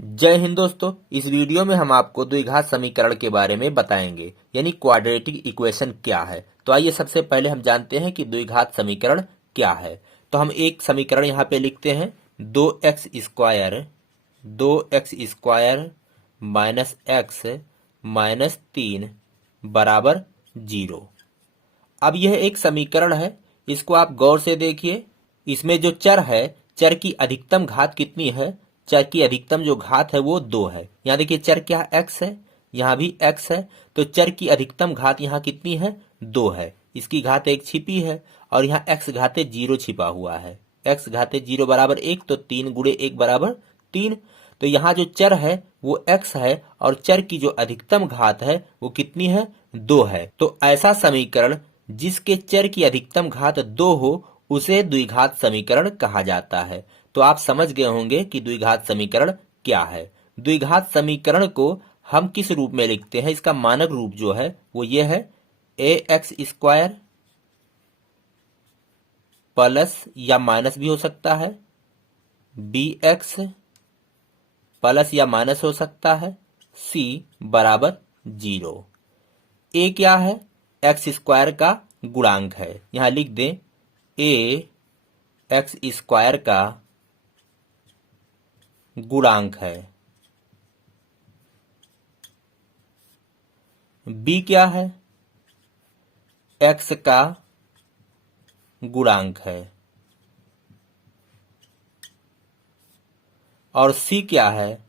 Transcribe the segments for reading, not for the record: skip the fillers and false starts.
जय हिंद दोस्तों। इस वीडियो में हम आपको द्विघात समीकरण के बारे में बताएंगे, यानी क्वाड्रेटिक इक्वेशन क्या है। तो आइए सबसे पहले हम जानते हैं कि द्विघात समीकरण क्या है। तो हम एक समीकरण यहाँ पे लिखते हैं, 2x square minus x minus 3 बराबर 0। अब यह एक समीकरण है, इसको आप गौर से देखिए। इसमें जो चर है, चर की अधिकतम घात कितनी है? चर की अधिकतम जो घात है वो 2 है। यहाँ देखिए चर क्या x है, यहाँ भी x है, तो चर की अधिकतम घात यहाँ कितनी है? 2 है। इसकी घात 1 छिपी है और यहाँ x घाते 0 छिपा हुआ है। x घाते 0 बराबर 1, तो 3 गुणे 1 बराबर 3। तो यहाँ जो चर है वो x है और चर की जो अधिकतम घात है वो कितनी है? 2 है। तो ऐसा समीकरण जिसके चर की अधिकतम घात 2 हो उसे द्विघात समीकरण कहा जाता है। तो आप समझ गए होंगे कि द्विघात समीकरण क्या है। द्विघात समीकरण को हम किस रूप में लिखते हैं? इसका मानक रूप जो है वो ये है, ax स्क्वायर प्लस या माइनस भी हो सकता है, bx प्लस या माइनस हो सकता है, c बराबर 0। a क्या है? एक्स स्क्वायर का गुणांक है। यहां लिख दें a एक्स स्क्वायर का गुणांक है। b क्या है? x का गुणांक है। और c क्या है?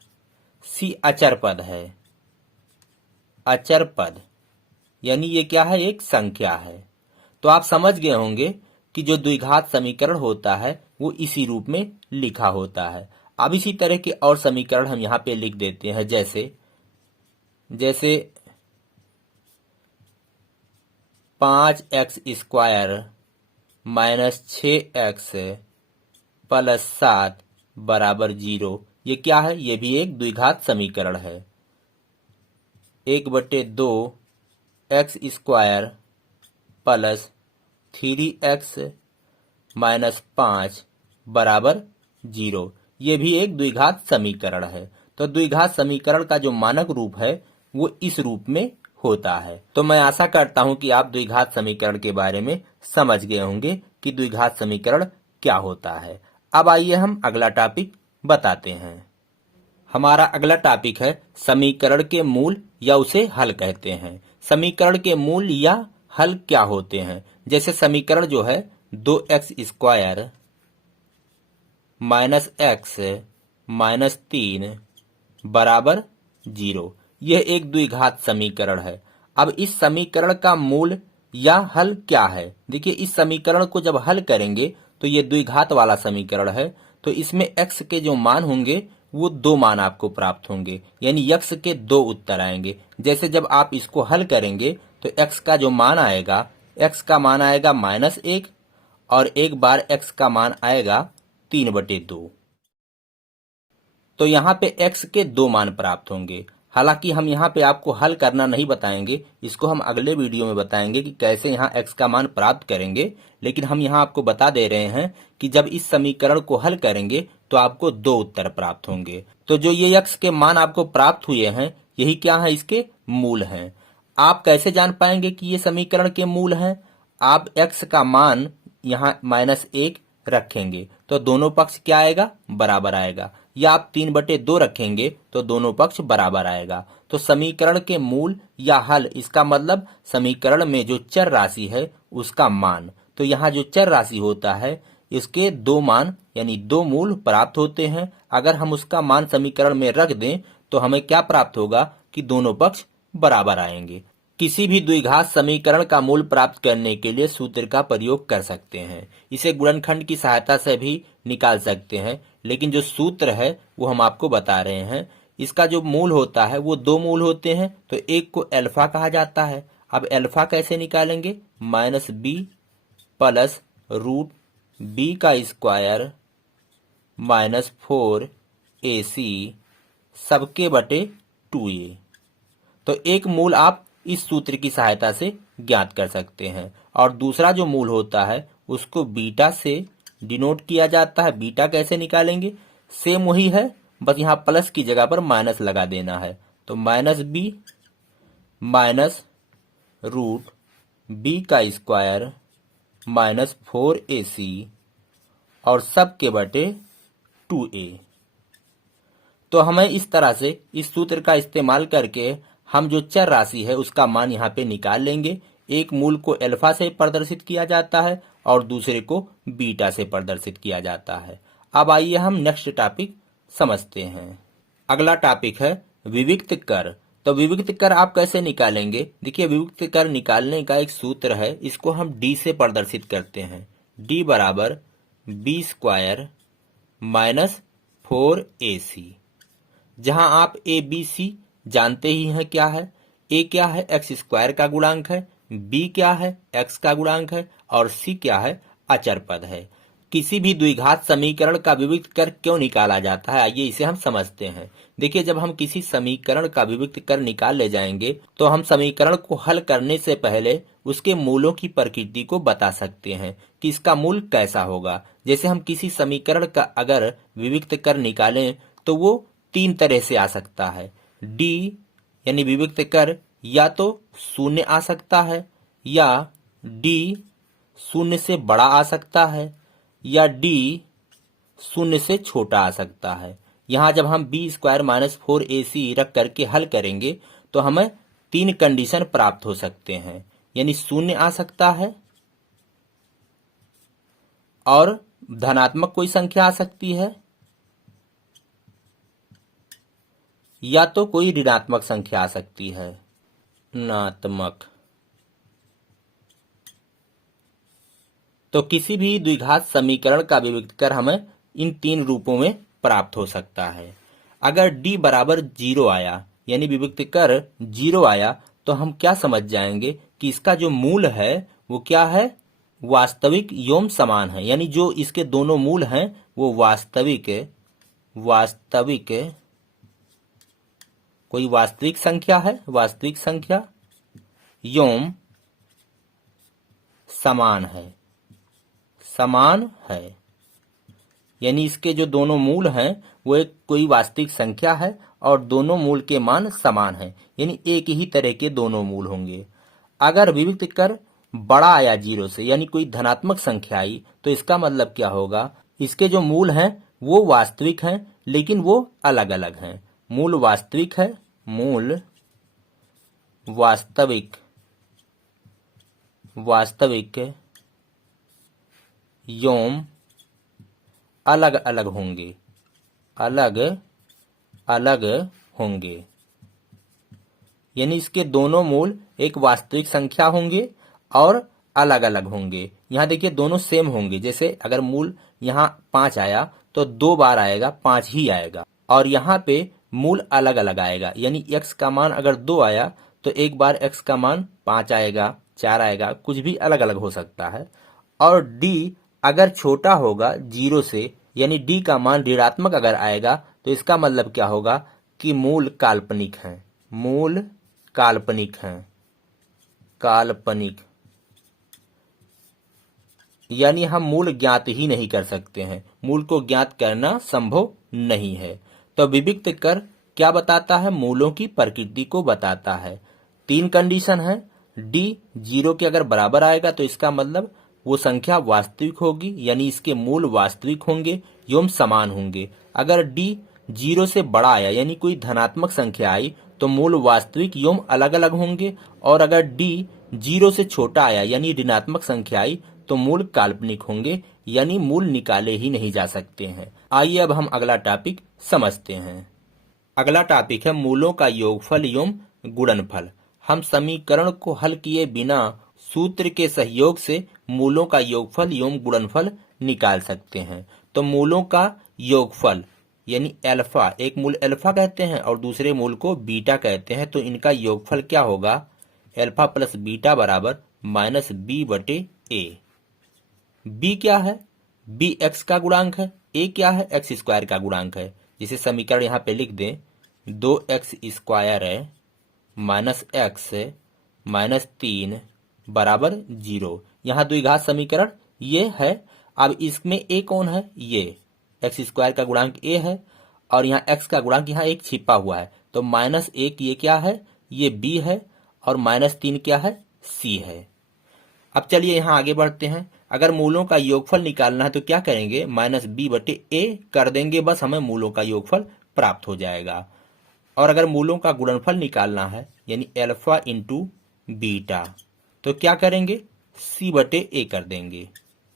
c अचर पद है। अचर पद यानी ये क्या है? एक संख्या है। तो आप समझ गए होंगे कि जो द्विघात समीकरण होता है वो इसी रूप में लिखा होता है। अब इसी तरह के और समीकरण हम यहाँ पे लिख देते हैं, जैसे 5x square minus 6x plus 7 बराबर 0। ये क्या है? ये भी एक द्विघात समीकरण है। 1/2 x square plus 3x minus 5 बराबर 0। ये भी एक द्विघात समीकरण है। तो द्विघात समीकरण का जो मानक रूप है वो इस रूप में होता है। तो मैं आशा करता हूं कि आप द्विघात समीकरण के बारे में समझ गए होंगे कि द्विघात समीकरण क्या होता है। अब आइए हम अगला टॉपिक बताते हैं। हमारा अगला टॉपिक है समीकरण के मूल या उसे हल कहते हैं। समीकरण के मूल या हल क्या होते हैं? जैसे समीकरण जो है 2x square minus x minus 3 बराबर 0। यह एक द्विघात समीकरण है। अब इस समीकरण का मूल या हल क्या है? देखिए, इस समीकरण को जब हल करेंगे तो ये द्विघात वाला समीकरण है। तो इसमें x के जो मान होंगे वो 2 मान आपको प्राप्त होंगे, यानी x के 2 उत्तर आएंगे। जैसे जब आप इसको हल करेंगे तो x का जो मान आएगा, x का मान आएगा -1 और एक बार x का मान आएगा 3/2। तो यहाँ पे x के 2 मान प्राप्त होंगे। हालांकि हम यहाँ पे आपको हल करना नहीं बताएंगे, इसको हम अगले वीडियो में बताएंगे कि कैसे यहाँ x का मान प्राप्त करेंगे। लेकिन हम यहाँ आपको बता दे रहे हैं कि जब इस समीकरण को हल करेंगे तो आपको 2 उत्तर प्राप्त होंगे। तो जो ये x के मान आपको प्राप्त हुए हैं, यही क्या है? इसके मूल हैं। आप कैसे जान पाएंगे कि ये समीकरण के मूल हैं? आप x का मान यहाँ -1 रखेंगे तो दोनों पक्ष क्या आएगा? बराबर आएगा। या आप 3/2 रखेंगे तो दोनों पक्ष बराबर आएगा। तो समीकरण के मूल या हल, इसका मतलब समीकरण में जो चर राशि है उसका मान। तो यहाँ जो चर राशि होता है इसके 2 मान यानी 2 मूल प्राप्त होते हैं। अगर हम उसका मान समीकरण में रख दें तो हमें क्या प्राप्त होगा कि दोनों पक्ष बराबर आएंगे। किसी भी द्विघात समीकरण का मूल प्राप्त करने के लिए सूत्र का प्रयोग कर सकते हैं। इसे गुणनखंड की सहायता से भी निकाल सकते हैं, लेकिन जो सूत्र है वो हम आपको बता रहे हैं। इसका जो मूल होता है वो 2 मूल होते हैं, तो एक को अल्फा कहा जाता है। अब अल्फा कैसे निकालेंगे? -b प्लस रूट b का स्क्वायर -4ac सबके बटे 2a। तो एक मूल आप इस सूत्र की सहायता से ज्ञात कर सकते हैं, और दूसरा जो मूल होता है उसको बीटा से डिनोट किया जाता है। बीटा कैसे निकालेंगे? सेम वही है, बस यहाँ प्लस की जगह पर माइनस लगा देना है। तो -b माइनस रूट बी का स्क्वायर माइनस 4ac और सब के बटे 2a। तो हमें इस तरह से इस सूत्र का इस्तेमाल करके हम जो चर राशि है उसका मान यहाँ पे निकाल लेंगे। एक मूल को अल्फा से प्रदर्शित किया जाता है और दूसरे को बीटा से प्रदर्शित किया जाता है। अब आइए हम नेक्स्ट टॉपिक समझते हैं। अगला टॉपिक है विविक्त कर। तो विविक्त कर आप कैसे निकालेंगे? देखिए, विविक्त कर निकालने का एक सूत्र है, इसको हम डी से प्रदर्शित करते हैं। डी बराबर बी स्क्वायर माइनस 4ac, जहां आप ए बी सी जानते ही हैं क्या है। ए क्या है? एक्स स्क्वायर का गुणांक है, बी क्या है? एक्स का गुणांक है, और सी क्या है? अचर पद है। किसी भी द्विघात समीकरण का विविक्त कर क्यों निकाला जाता है, आइए इसे हम समझते हैं। देखिए, जब हम किसी समीकरण का विविक्त कर निकाल ले जाएंगे तो हम समीकरण को हल करने से पहले उसके मूलों की प्रकृति को बता सकते हैं कि इसका मूल कैसा होगा। जैसे हम किसी समीकरण का अगर विविक्त कर निकालें तो वो 3 तरह से आ सकता है। डी यानी विविक्त कर या तो 0 आ सकता है, या डी 0 से बड़ा आ सकता है, या डी 0 से छोटा आ सकता है। यहाँ जब हम बी स्क्वायर माइनस 4ac रख करके हल करेंगे तो हमें 3 कंडीशन प्राप्त हो सकते हैं, यानी 0 आ सकता है, और धनात्मक कोई संख्या आ सकती है, या तो कोई ऋणात्मक संख्या आ सकती है। ऋणात्मक। तो किसी भी द्विघात समीकरण का विविक्त कर हमें इन 3 रूपों में प्राप्त हो सकता है। अगर d बराबर 0 आया, यानी विविक्त कर 0 आया, तो हम क्या समझ जाएंगे कि इसका जो मूल है वो क्या है? वास्तविक योम समान है, यानी जो इसके दोनों मूल हैं वो वास्तविक कोई वास्तविक संख्या है, वास्तविक संख्या योम समान है, यानी इसके जो दोनों मूल हैं वो एक कोई वास्तविक संख्या है और दोनों मूल के मान समान हैं, यानी एक ही तरह के दोनों मूल होंगे। अगर विविक्त कर बड़ा आया 0 से, यानी कोई धनात्मक संख्या आई, तो इसका मतलब क्या होगा? इसके जो मूल हैं वो वास्तविक हैं, लेकिन वो अलग अलग हैं। मूल वास्तविक है, मूल वास्तविक योम अलग अलग होंगे, यानी इसके दोनों मूल एक वास्तविक संख्या होंगे और अलग अलग होंगे। यहाँ देखिए दोनों सेम होंगे, जैसे अगर मूल यहाँ 5 आया तो 2 बार आएगा 5 ही आएगा, और यहाँ पे मूल अलग अलग आएगा, यानी x का मान अगर 2 आया तो एक बार x का मान 5 आएगा, 4 आएगा, कुछ भी अलग अलग हो सकता है। और d अगर छोटा होगा 0 से, यानी d का मान ऋणात्मक अगर आएगा, तो इसका मतलब क्या होगा कि मूल काल्पनिक हैं, यानी हम मूल ज्ञात ही नहीं कर सकते हैं, मूल को ज्ञात करना संभव नहीं है। तो विविक्त कर क्या बताता है? मूलों की प्रकृति को बताता है। 3 कंडीशन है। d 0 के अगर बराबर आएगा तो इसका मतलब वो संख्या वास्तविक होगी, यानी इसके मूल वास्तविक होंगे, योम समान होंगे। अगर d 0 से बड़ा आया, यानी कोई धनात्मक संख्या आई, तो मूल वास्तविक योम अलग अलग होंगे, और अगर d 0 से छोटा आया, यानी ऋणात्मक संख्या आई, तो मूल काल्पनिक होंगे, यानी मूल निकाले ही नहीं जा सकते हैं। आइए अब हम अगला टॉपिक समझते हैं। अगला टॉपिक है मूलों का योगफल एवं गुणनफल। हम समीकरण को हल किए बिना सूत्र के सहयोग से मूलों का योगफल एवं गुणनफल निकाल सकते हैं। तो मूलों का योगफल यानी अल्फा, एक मूल अल्फा कहते हैं और दूसरे मूल को बीटा कहते हैं, तो इनका योगफल क्या होगा? अल्फा प्लस बीटा बराबर -b/a। b क्या है? b x का गुणांक है, a क्या है? x स्क्वायर का गुणांक है। जिसे समीकरण यहाँ पे लिख दें, 2x स्क्वायर है -x -3 बराबर 0। यहाँ द्विघात समीकरण ये है। अब इसमें a कौन है? ये x स्क्वायर का गुणांक a है, और यहाँ x का गुणांक यहाँ एक छिपा हुआ है, तो -1 ये क्या है, ये b है, और -3 क्या है, c है। अब चलिए यहाँ आगे बढ़ते हैं। अगर मूलों का योगफल निकालना है तो क्या करेंगे, -b/a कर देंगे, बस हमें मूलों का योगफल प्राप्त हो जाएगा। और अगर मूलों का गुणनफल निकालना है यानी अल्फा इंटू बीटा, तो क्या करेंगे, c/a कर देंगे,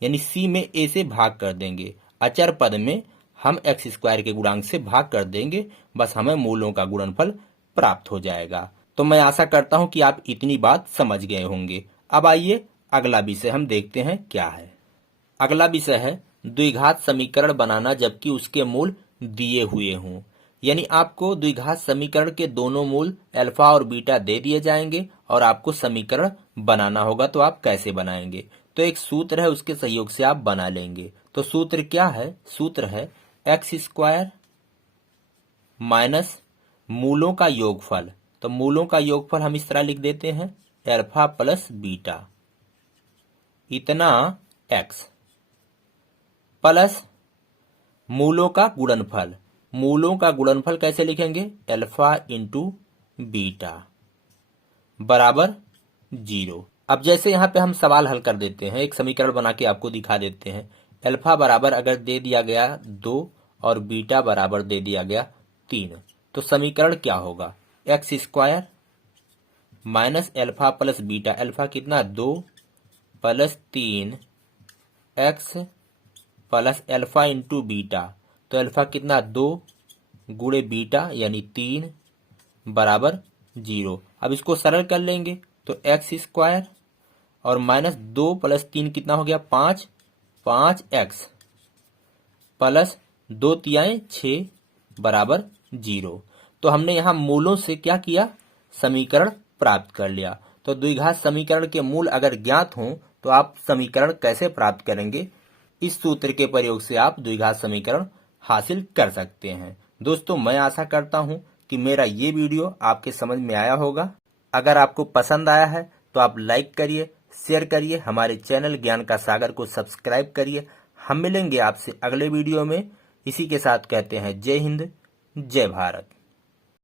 यानी c में a से भाग कर देंगे, अचर पद में हम x² के गुणांक से भाग कर देंगे, बस हमें मूलों का गुणनफल प्राप्त हो जाएगा। तो मैं आशा करता हूं कि आप इतनी बात समझ गए होंगे। अब आइए अगला विषय हम देखते हैं क्या है। अगला विषय है द्विघात समीकरण बनाना जबकि उसके मूल दिए हुए हों। यानी आपको द्विघात समीकरण के दोनों मूल अल्फा और बीटा दे दिए जाएंगे और आपको समीकरण बनाना होगा। तो आप कैसे बनाएंगे, तो एक सूत्र है, उसके सहयोग से आप बना लेंगे। तो सूत्र क्या है, सूत्र है x² माइनस मूलों का योगफल। तो मूलों का योगफल हम इस तरह लिख देते हैं, अल्फा प्लस बीटा इतना x प्लस मूलों का गुणनफल। मूलों का गुणनफल कैसे लिखेंगे, अल्फा इंटू बीटा बराबर 0। अब जैसे यहाँ पे हम सवाल हल कर देते हैं, एक समीकरण बना के आपको दिखा देते हैं। अल्फा बराबर अगर दे दिया गया 2 और बीटा बराबर दे दिया गया 3, तो समीकरण क्या होगा, x² minus alpha plus beta, alpha कितना 2 plus 3 x plus alpha into beta, तो अल्फा कितना 2 गुणे बीटा यानी 3 बराबर 0। अब इसको सरल कर लेंगे तो x² और माइनस 2 प्लस 3 कितना हो गया 5x प्लस 2 तियाएं 6 बराबर 0। तो हमने यहाँ मूलों से क्या किया, समीकरण प्राप्त कर लिया। तो द्विघात समीकरण के मूल अगर ज्ञात हों तो आप समीकरण कैसे प्राप्त करेंगे, इस सूत्र के प्रयोग से आप द्विघात समीकरण हासिल कर सकते हैं। दोस्तों, मैं आशा करता हूं कि मेरा ये वीडियो आपके समझ में आया होगा। अगर आपको पसंद आया है तो आप लाइक करिए, शेयर करिए, हमारे चैनल ज्ञान का सागर को सब्सक्राइब करिए। हम मिलेंगे आपसे अगले वीडियो में। इसी के साथ कहते हैं जय हिंद, जय भारत।